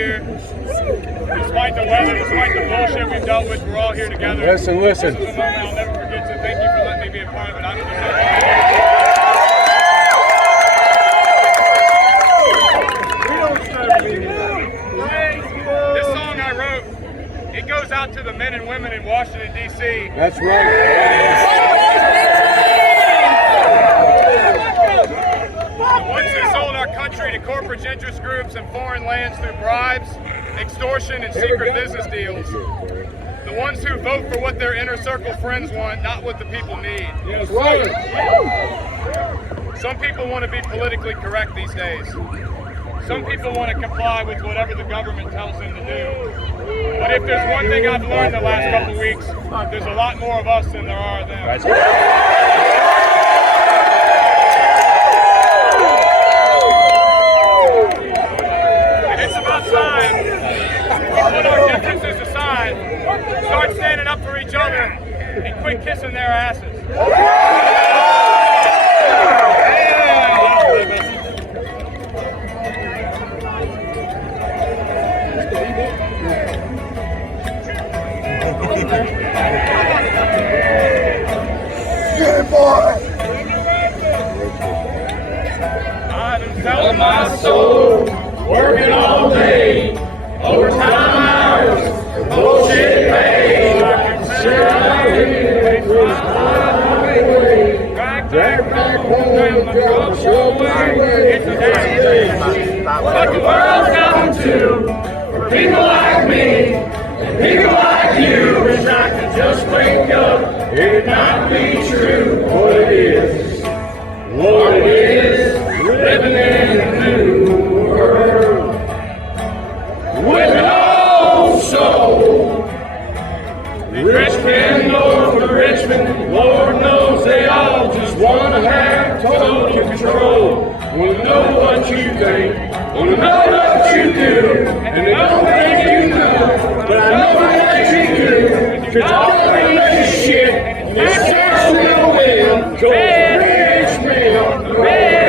here. Despite the weather, despite the bullshit we've dealt with, we're all here together. Listen. This is a moment I'll never forget, so thank you for letting me be a part of it. I don't know. This song I wrote, it goes out to the men and women in Washington, D.C. That's right. The ones who sold our country to corporate interest groups and foreign lands through bribes, extortion, and secret business deals. The ones who vote for what their inner circle friends want, not what the people need. That's right. Some people want to be politically correct these days. Some people want to comply with whatever the government tells them to do. But if there's one thing I've learned the last couple of weeks, there's a lot more of us than there are of them. That's right. Time. We put our differences aside, start standing up for each other, and quit kissing their asses. Good boy. I've been selling my soul. Working all day, overtime hours, bullshit pay. Drag back home, drop your way. It's a damn shame. What the world's come to for people like me and people like you. Wish I could just wake up and not be true. What it is, living in the new world. With an old soul. Richmond, north of Richmond, Lord knows they all just want to have total control. Want to know what you think, want to know what you do, and they don't think you know, but I know that you do. Cause all that shit, and this starts to go in, Richmond, Richmond.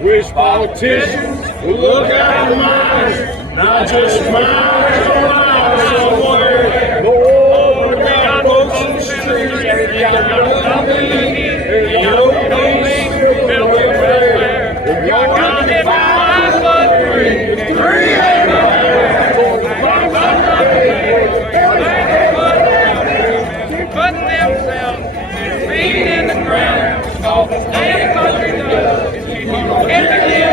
Wish politicians would look out of minds, not just minds or minds somewhere. Lord, we got folks in the streets, they got nothing to eat, and no things to build their welfare. We got God in mind but three ain't no putting themselves and feet in the ground, all this damn country does is keep on getting in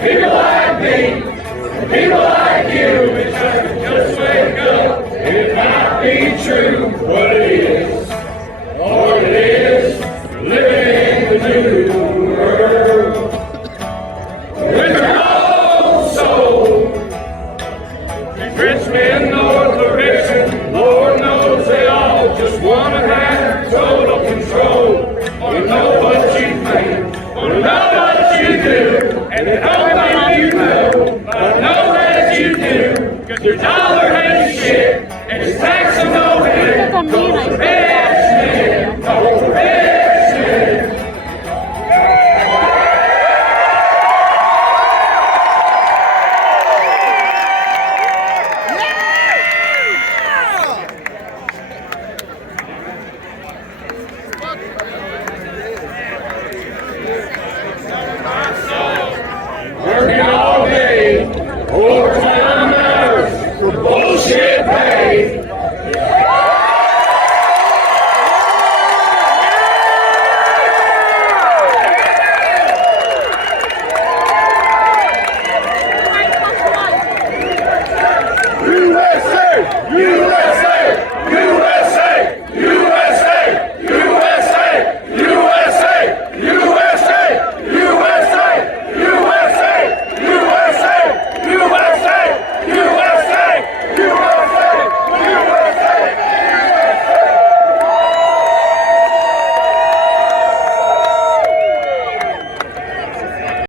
people like me, people like you, wish I could just wake up and it might be true. What it is, Lord, it is, living in the new world. With your old soul, Richmond, north of Richmond, Lord knows they all just want to have total control. Want to know what you think, want to know what you do, and they don't think you know, but I know that you do, cause your dollar ain't shit, and it's taxing no hit. Go Richmond, go Richmond. Working all day, overtime hours, for bullshit pay.